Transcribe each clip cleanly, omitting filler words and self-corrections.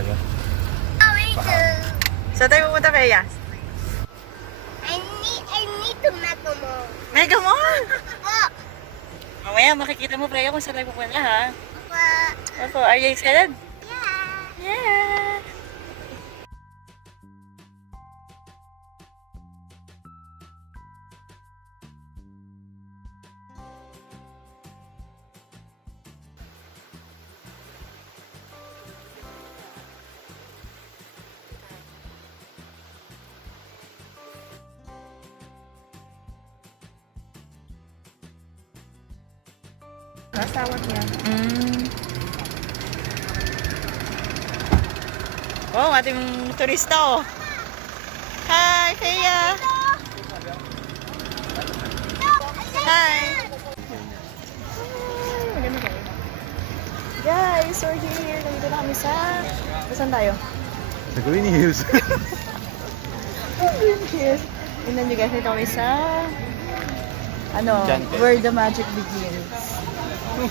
aga. Saan tayo pupunta, Bea? I need to Mega Mall. Mega Mall! Oh, Mamaya makikita mo, Freya, kung saan tayo pupunta, ha? but Opo, are you excited? yeah. Yeah! Asawa niya. Oh, ang ating turista, oh. Hi, Freya! Hi! Maganda kayo. Guys, we're here. Nandito na kami sa... Saan tayo? Sa Green Hills. Green Hills. Tingnan nyo guys, ito kami sa... Ano, Enchanted. where the magic begins.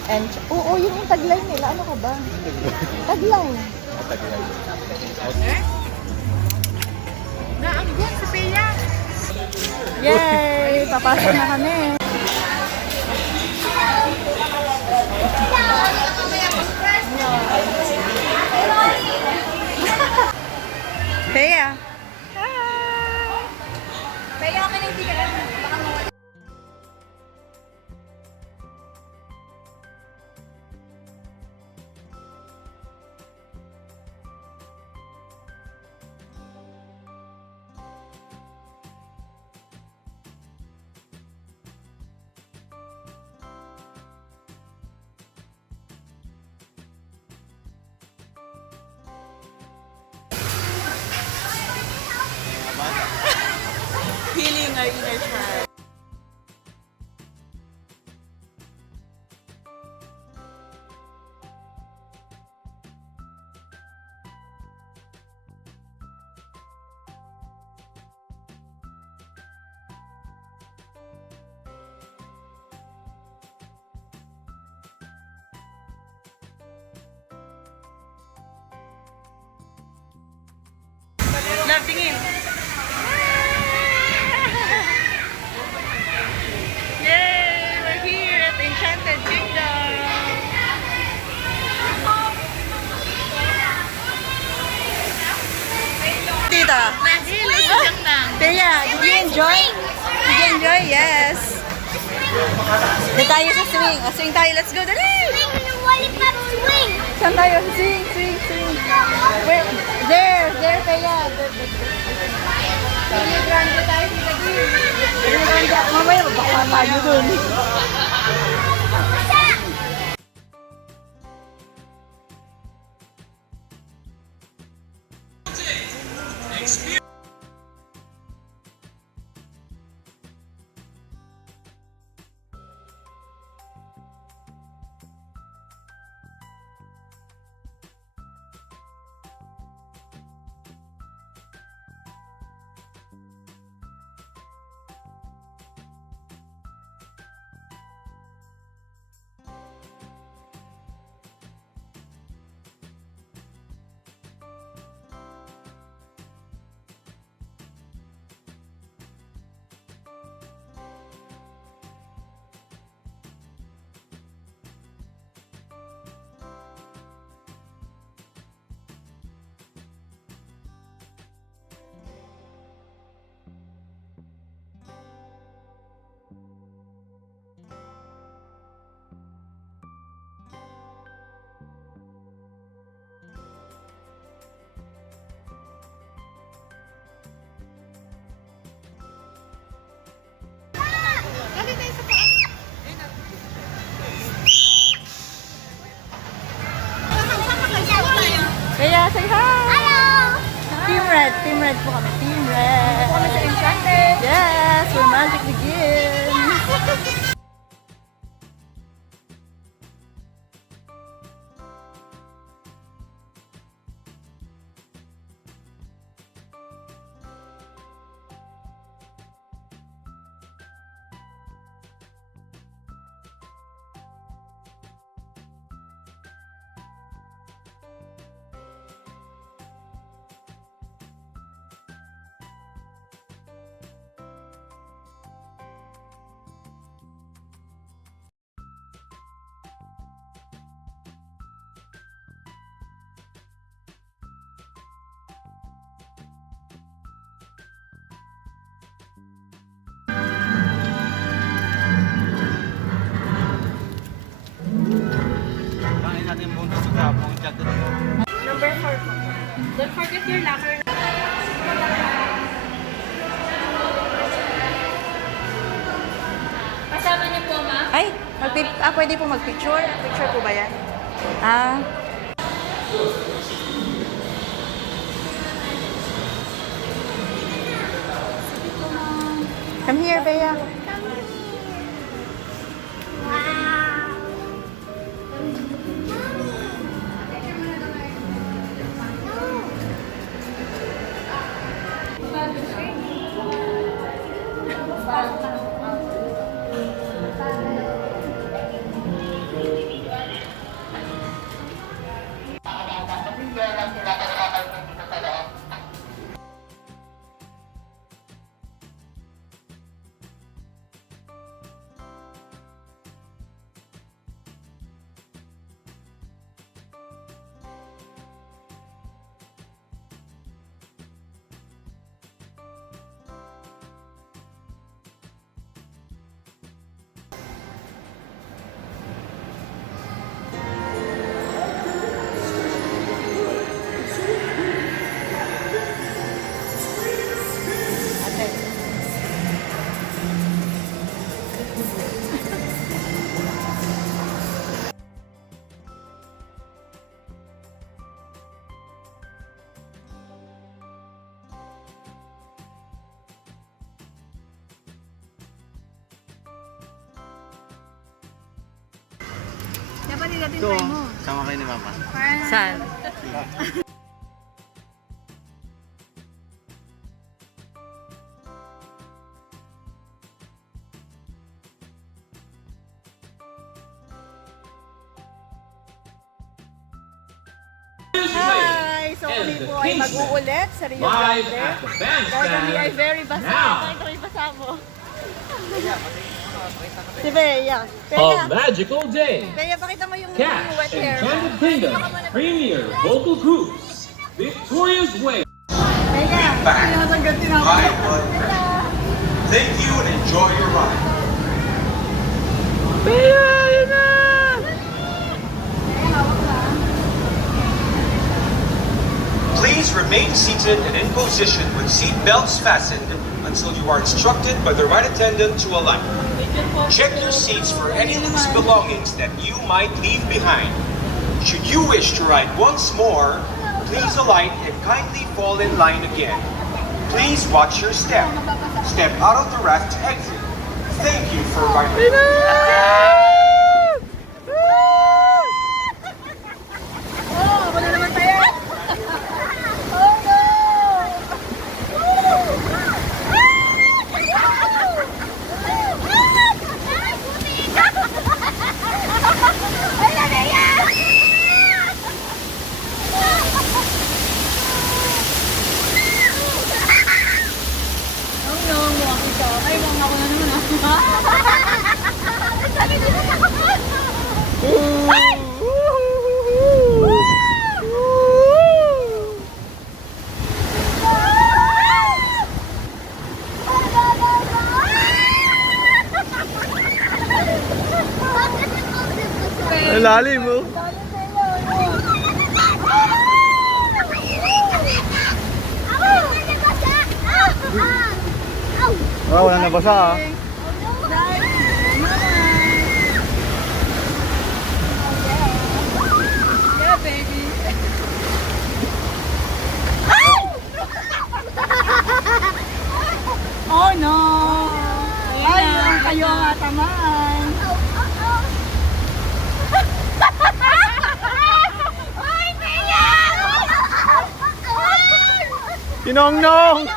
And, oo, yun yung tagline nila. Ano ka ba? Tagline. Naanggun sa Pia. Yay! Papasok na kami. Freya! Kaya ka hindi ka lang. Baka mawala. Healing our inner child. Love, tingin. Yay! We're here at the Enchanted Kingdom. Tita. Bea, did you enjoy? Did you enjoy? Yes. Dito tayo sa swing. O, swing tayo. Let's go. Dali! Swing yung lollipop swing. Saan tayo? Swing, swing, swing. Where? There, Bea. Rio Grande tayo, Tita Green. Rio Grande. Mamaya, magbaka tayo dun. Bea, say hi! Hello. Team Red po kami. Team Red. Kami sa Enchanted. Yes, where magic begins. natin yung buntot sa grabong jacket. Number 4 po. Don't forget your locker. Kasama niyo po, ma'am? Ay, pwede po mag-picture? Picture po ba yan? Ah. Come here, Bea. Dapat ilatin Ito, tayo mo. sama kayo ni Mama. Saan? Hi! So kami po ay mag-uulit sa Rio Grande. Dahil kami ay very basa. Dahil kami basa mo. Si Bea. A magical day. Bea, pakita mo yung Cash, wet hair. Enchanted Kingdom, Premier Vocal Cruise, Victoria's Way. Bea, sinasagot din ako. Hi, bud. Thank you and enjoy your ride. Please remain seated and in position with seat belts fastened until you are instructed by the ride attendant to alight. Check your seats for any loose belongings that you might leave behind. Should you wish to ride once more, please alight and kindly fall in line again. Please watch your step. Step out of the raft to exit. Thank you for riding. Oh, ako na naman tayo. Oh no! Oh no, muwak ito. Ay, muwak ako na naman Ang lalim mo. Oh, wala nabasa ah. Yeah, baby. Oh no! Ayun, kayo ang atamaan. Kinongnong!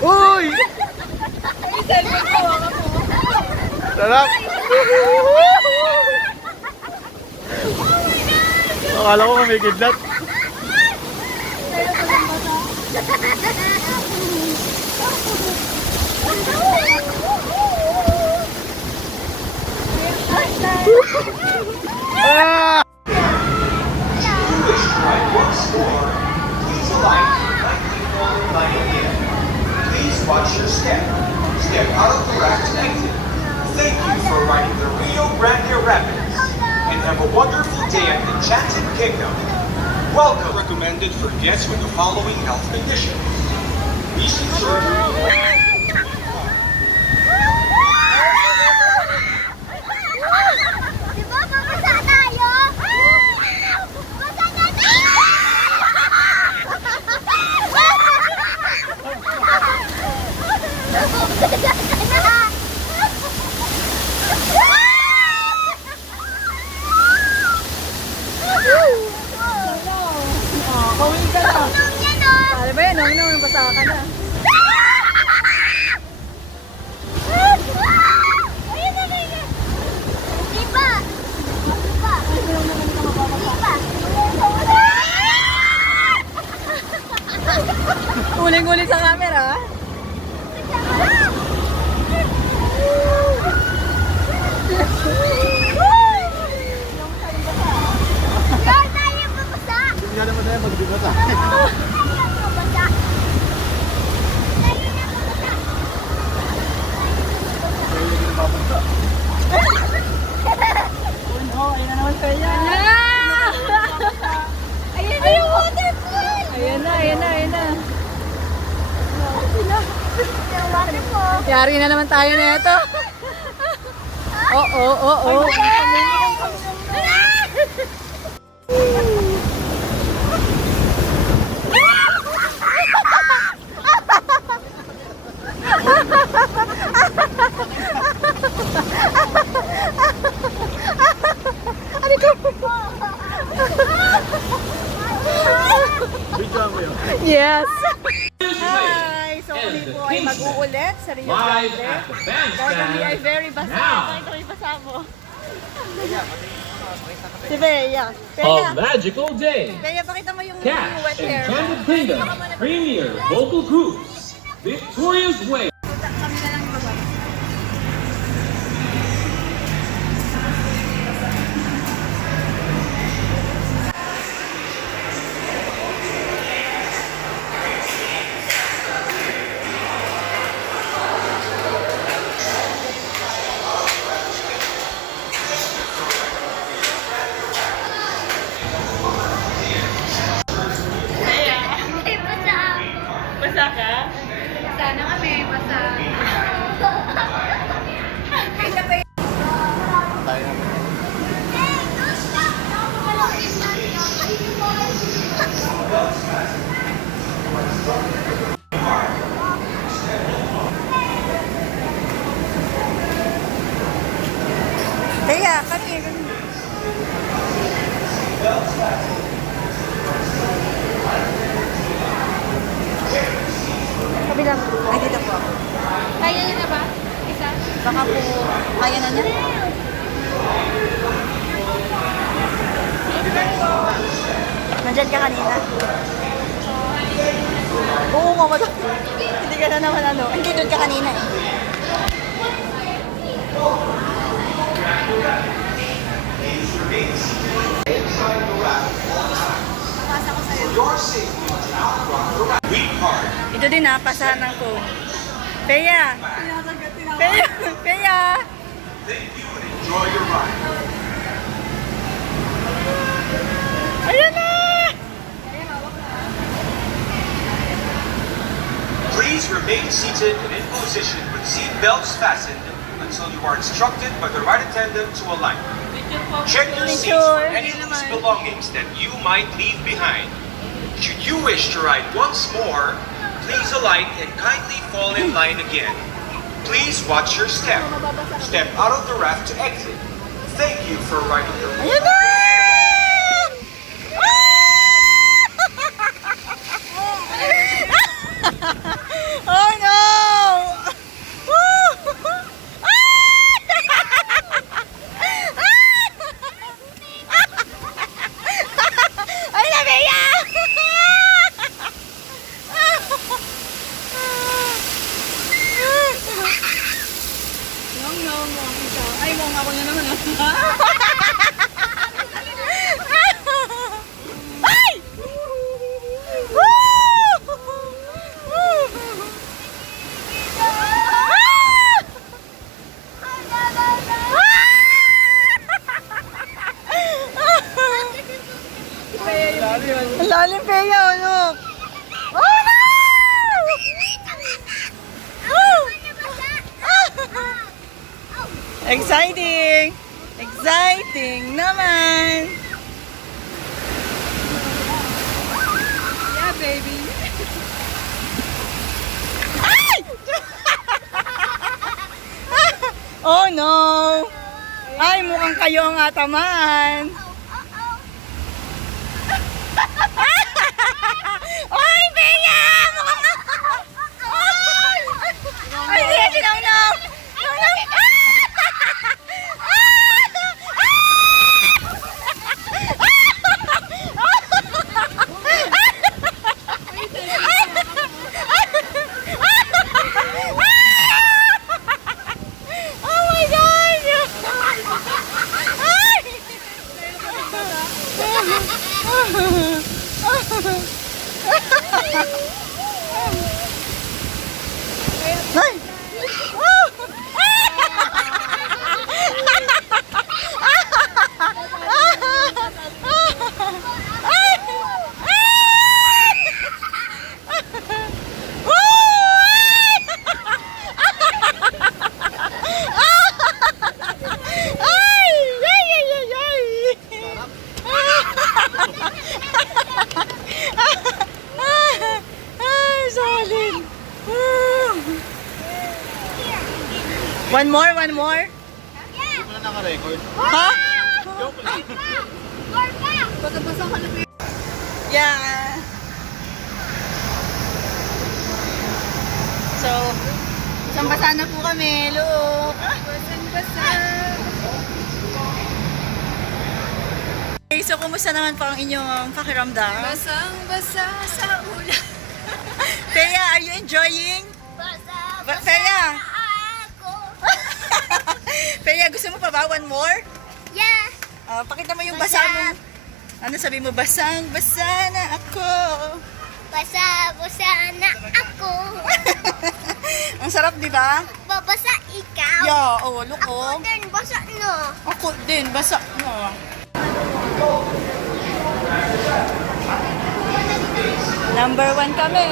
Uy! Sarap! Akala ko may kidlat. Ah! Ride once more. Please alight and kindly fall in line again. Please watch your step. Step out of the raft to exit. Thank you for riding the Rio Grande Rapids. And have a wonderful day at the Enchanted Kingdom. Welcome. Recommended for guests with the following health conditions. Recent surgery. Di ba babasa tayo? Basa na tayo! Kawin ka na. Tulong yan, oh! Pare ba yan? Nung basa ka na. Ayun na, ayun. Di ba? Di ba? Uling-uling sa camera. Yan tayo babasa! Hindi nga naman tayo magbibata. Tayo babasa! Tayo na babasa! Oh, ayun na naman sa yan. Ayun na yung waterfall! Ayun na. Yung waterfall! Yari na naman tayo na ito. Oo. Video mo yun. Yes. Hi! So And kami the po ay Kingston, mag-uulit sa Rio live Grande. at the Dahil kami ay bandstand. very basa. Now. Bakit kami basa mo? Si Bea. A magical day. Bea, pakita mo yung Cash wet hair. Enchanted Kingdom Premier Vocal Groups. Victoria's Way. Kami na lang baba. Ay, basa! Basa ka? Sana kami, basa. Kaya, kami. Kabila. Ay, dito po ako. Kaya niyo na ba? Isa? Baka po, kaya na niya. Nandyan ka kanina. Oo nga, madam. Hindi ka na naman ano. Hindi, doon ka kanina eh. Ito din ha, pasahan ng phone. Peya! Peya! Peya! Enjoy your ride. Ayan na! Please remain seated and in position with seat belts fastened until you are instructed by the ride attendant to alight. Check your seats for any loose belongings that you might leave behind. Should you wish to ride once more, please alight and kindly fall in line again. Please watch your step. Step out of the raft to exit. Thank you for riding the Ayan na! Oh no! Ay, Nabeya! Ay, mong ako na naman. Ay! Exciting! Exciting naman! Yeah, baby. Ay! Oh no! Ay, mukhang kayo ang ataman. Oy, Bea! Mukhang... Ay! Ay, hindi, sinaw-naw! Oh my God! Ay! Solid. One more, one more. Hindi mo na naka-record. Ha? Joke lang. Basa-basa ka na, baby. Yeah. So, isang-basa na po kami. Look. Basang-basa. Okay, so kumusta naman po ang inyong pakiramdam? Basang-basa sa ulan. Thea, are you enjoying? Thea! Thea, gusto mo pa ba one more? Yeah. Pakita mo yung basa mo. Ano sabi mo? Basang-basa na ako. Basa-basa na ako. Ang sarap, di ba? Babasa ikaw. Yeah, oh, look, oh. Ako din, basa no. Ako din, basa mo. Number 1 kami.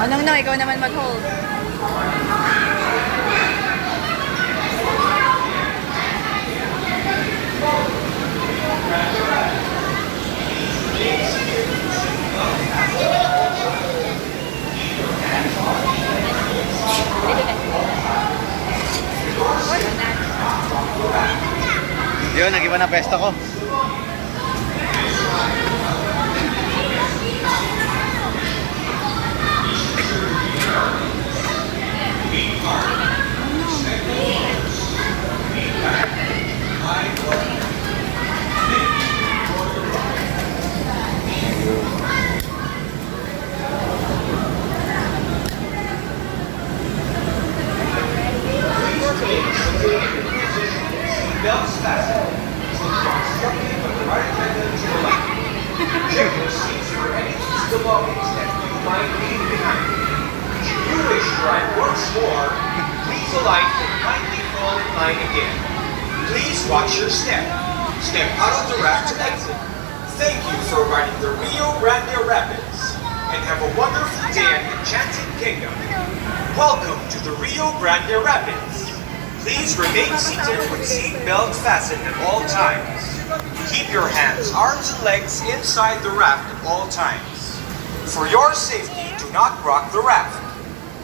Oh, no, ikaw naman mag-hold. Yun, nag-iba na pesta ko. Belts fastened. Check your seats for any loose belongings that you might leave behind. Should you wish to ride once more, please alight and kindly fall in line again. Please watch your step. Step out of the raft to exit. Thank you for riding the Rio Grande Rapids, and have a wonderful day at Enchanted Kingdom. Welcome to the Rio Grande Rapids. Please remain seated with seat belts fastened at all times. Keep your hands, arms, and legs inside the raft at all times. For your safety, do not rock the raft.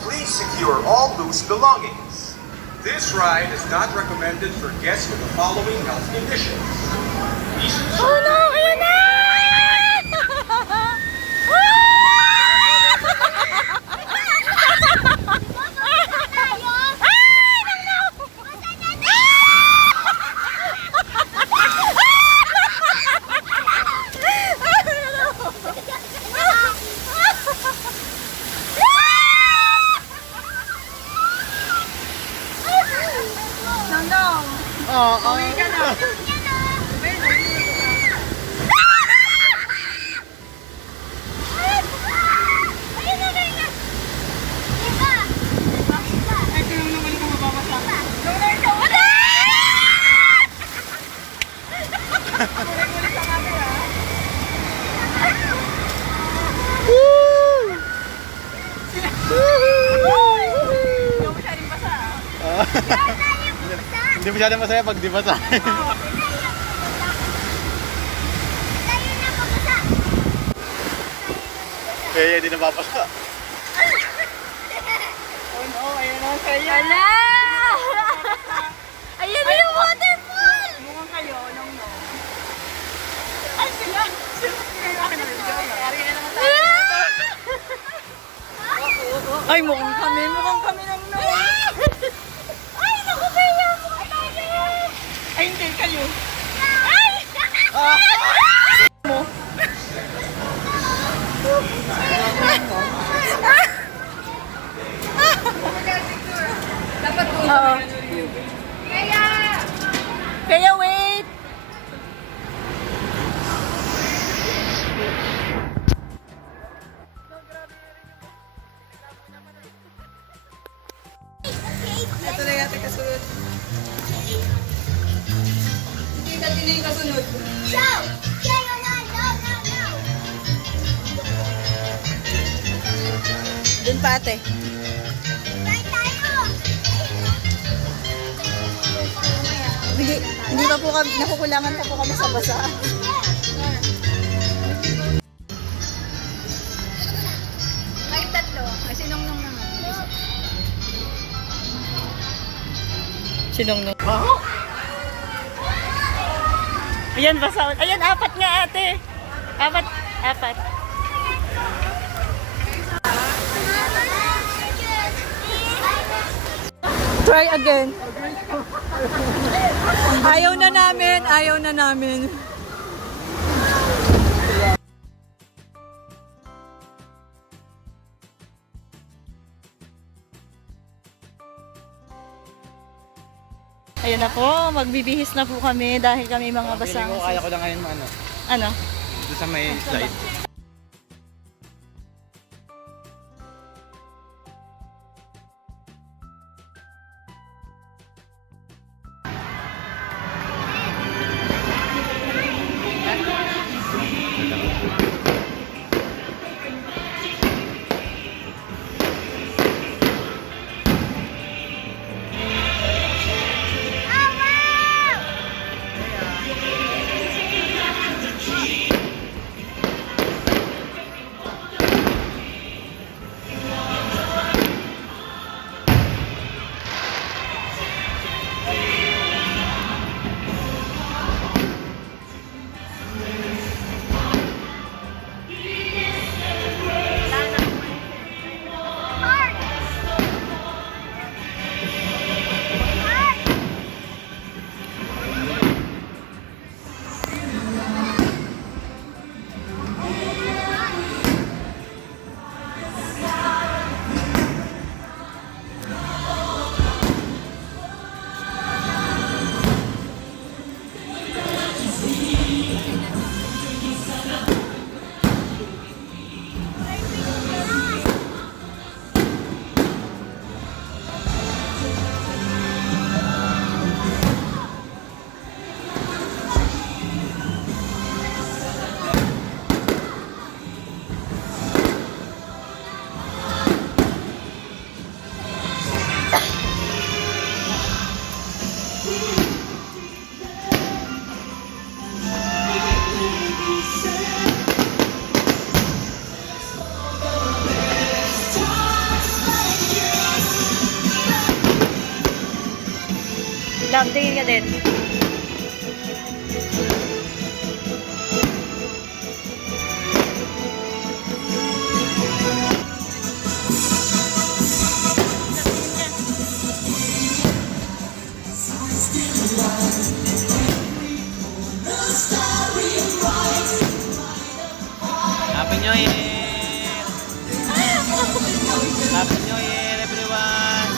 Please secure all loose belongings. This ride is not recommended for guests with the following health conditions. Oh no! Ayan na! Hindi masyadong masaya pag di basa. Kaya hindi nababasa. Oh no, ayun na kayo. Ala! Ayun na yung waterfall! Mukhang kayo, nong no. Ay, sila! Sila na naman. Yari na naman tayo. Ay, mukhang kami nong no. Ay, naku, Bea! Mukha tayo! Ay, hindi kayo. Ay! Mo. Oo. Kaya wait. Ito na yata kasunod. Hindi ka din yung kasunod. Dun pa ate. Hindi pa po kami, nakukulangan pa po kami sa basa. Kayong tatlo. Kasi nung naman. Sinong no? Ayan, basa. Ayan, apat nga ate. Apat. Try again. Ayaw na namin. Ayun na po, magbibihis na po kami dahil kami mga basang. Feeling ko kaya ko lang ngayon ano. Ano? Doon sa may slide. Love, tingin ka din. Happy New Year! Happy New Year, everyone!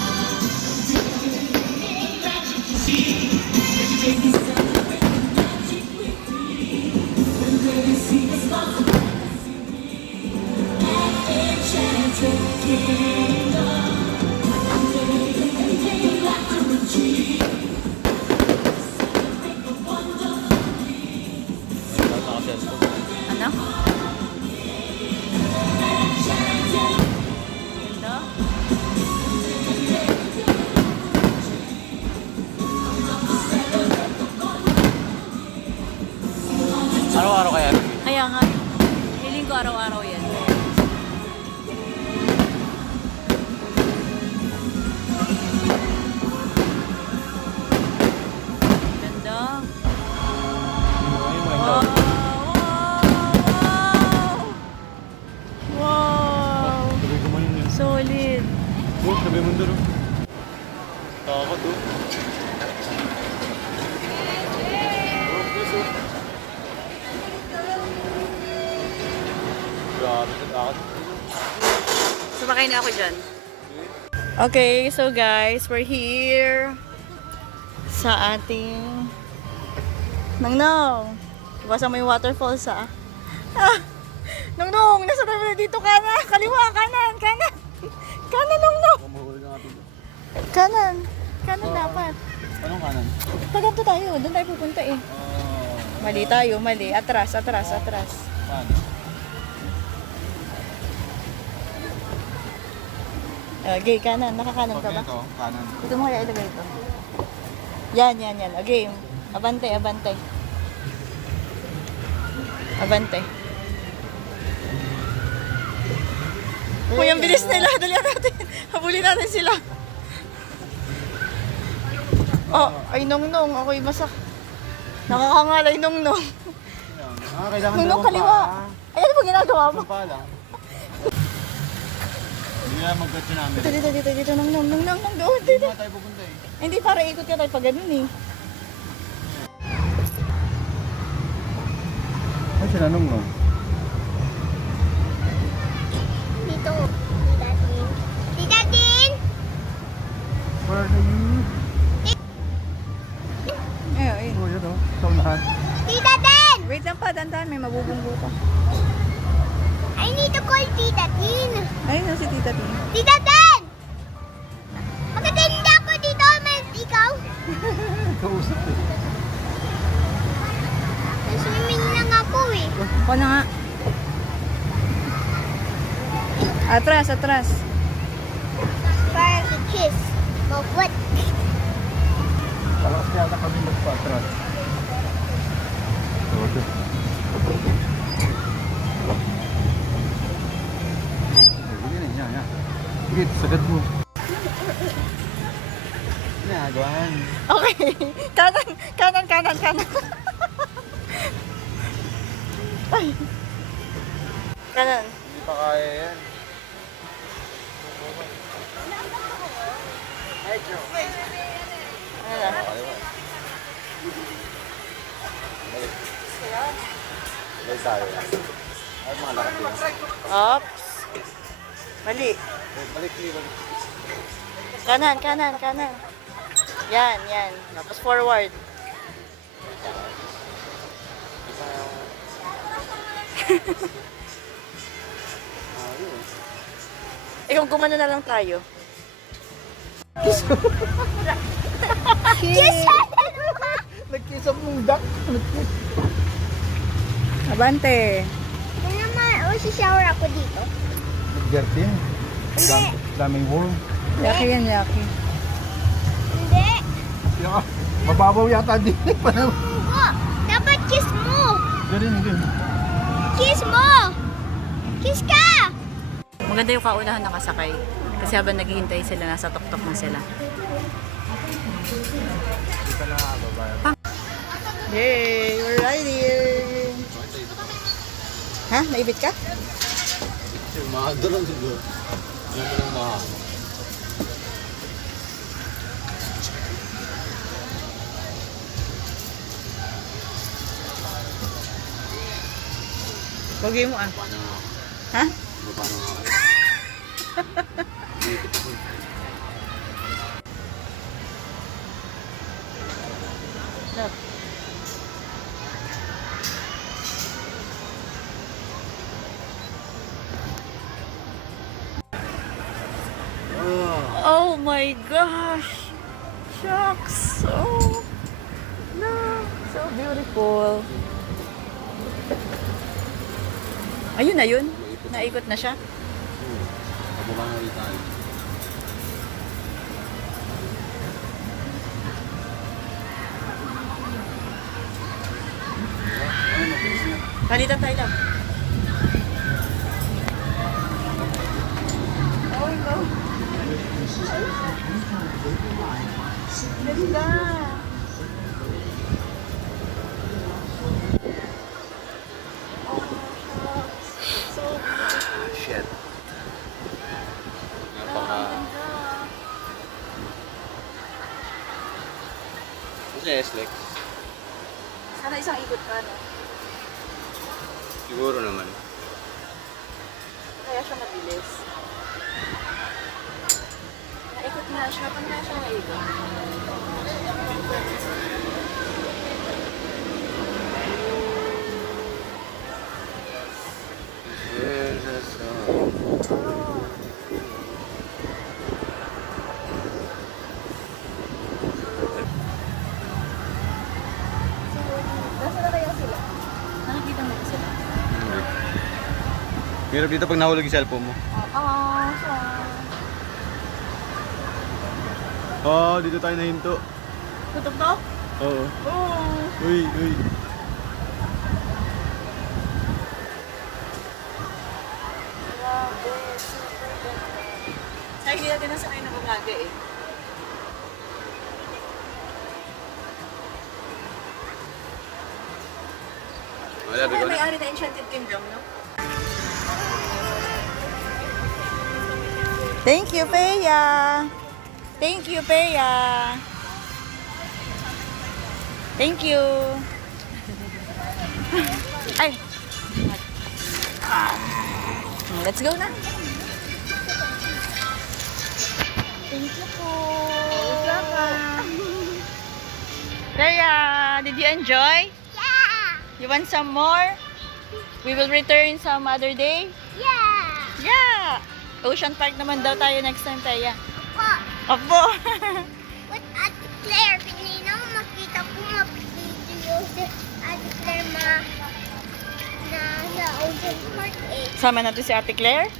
nga yung hiling ko araw-araw yan. Ganda. Wow! Wow! Wow! Sabi ko man yun. Solid. Sabi mo doon. Takot oh. Grabe ka takot. Sumakay na ako dyan. Okay, so guys, we're here sa ating Nongnong. Iwasan mo yung waterfalls ha. Ah! Nongnong, nasa tayo na dito ka na. Kaliwa, kanan, kanan. Kanan, Nongnong. Kanan. Kanan dapat. Anong kanan? Paganto tayo, doon tayo pupunta eh. Mali tayo, mali. Atras, atras, atras. Paano? Okay, kanan. Nakakanan ka ba? Ito, kanan. Ito mo kaya ilagay ito. Yan, yan, yan. Okay. Abante, abante. Abante. Uy, ang bilis nila. Dali natin. Habulin natin sila. Oh, ay Nongnong. Ako'y masak. Nakakangalay Nongnong. Kailangan Nongnong kaliwa. Ay, ano ba ginagawa mo? pa lang. Hindi na mag-gatsi namin. Dito, Nongnong, Nongnong, doon, dito. Saan tayo pupunta eh? Hindi, para ikot ka tayo pag ganun eh. Ay, sila nung no? Dito. Tita Tin. Tita Tin! Where are you? Ayun, ayun. Oh, yun o. Sa unahan. Tita Tin! Wait lang pa, dandan, may mabubunggo pa. I need to call Tita Tin. Ayun na si Tita Tin. Tita Tin! Magkatinda ako dito, mas ikaw. Kausap eh. Swimming lang ako eh. Ako na nga. Atras, atras. Para sa kiss. But what? Talakas yata kami magpa-atras. Okay. Sige na, yan. Sige, sagad mo. Nagawan. Okay. Kanan, kanan, kanan, kanan. Ay. Kanan. Hindi pa kaya yan. Ano na? Balik tayo. Ay, mga lakad yun. Oops. Mali. Balik. Kanan, kanan, kanan. Yan, yan. Tapos forward. Ikaw gumano na lang tayo. Kiss! Nagkisap mong duck. Abante. Kung naman, shower ako dito. Gerti. Hindi. Daming worm. Yaki yan, yaki. Hindi. Yeah. Mababaw yata din. Oo. Dapat kiss mo. Ganun. Kiss mo. Kiss ka. Maganda yung kaunahan nakasakay. Kasi habang naghihintay sila, nasa tuktok na sila. Yay! We're riding! Ha? Naibit ka? Mga doon siguro. Ano mo lang mga. Bogey mo ah. Ha? Look. Oh my gosh! Shucks! Oh no! So beautiful! Ayun na yun. Naikot na siya. Pababa na rin tayo. Palitan tayo lang. Oh no. Ganda. Shit. Napaka... Kasi S-Lex. Sana isang ikot ka, no? Siguro naman. Kaya siya mabilis. Naikot nga siya. Paano nga siya naikot? There's a song. Nasa na kaya sila? Nakikita mo sila? Hirap dito pag nahulog yung cellphone mo. Oh, dito tayo nahinto. Tutok to? Oo. Oo. Uy, uy. Grabe, super ganda. Ay, hindi natin nasanay na umaga eh. Wala, Ay, bigo na. may-ari na Enchanted Kingdom, no? Thank you, Peya. Thank you, Peya. Thank you. Ay. Let's go na. Thank you po. Peya, did you enjoy? You want some more? We will return some other day? Yeah! Ocean Park naman daw tayo next time, Taya. Opo! With Ate Claire, pinina ko makita ko mag-video si Ate Claire na sa Ocean Park eh. Sama natin si Ate Claire.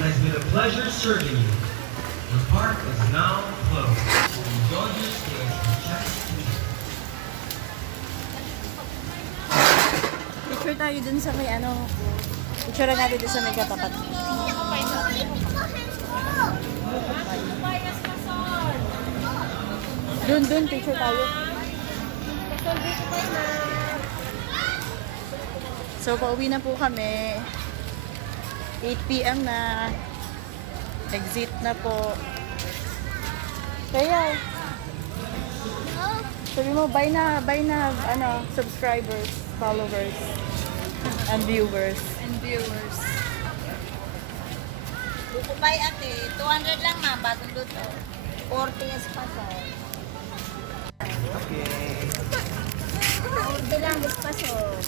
It has been a pleasure serving you. The park is now closed. Enjoy your stay and check Picture tayo dun sa may ano. Picture natin dun sa may katapat. Dun, picture tayo. So, pauwi na po kami. 8 PM na. Exit na po. Kaya, sabi mo, bye na, ano, subscribers, followers, and viewers. Bukupay ate, 200 lang ma, bagong luto. 40 is pa sa. Okay. 40 lang, is pa so.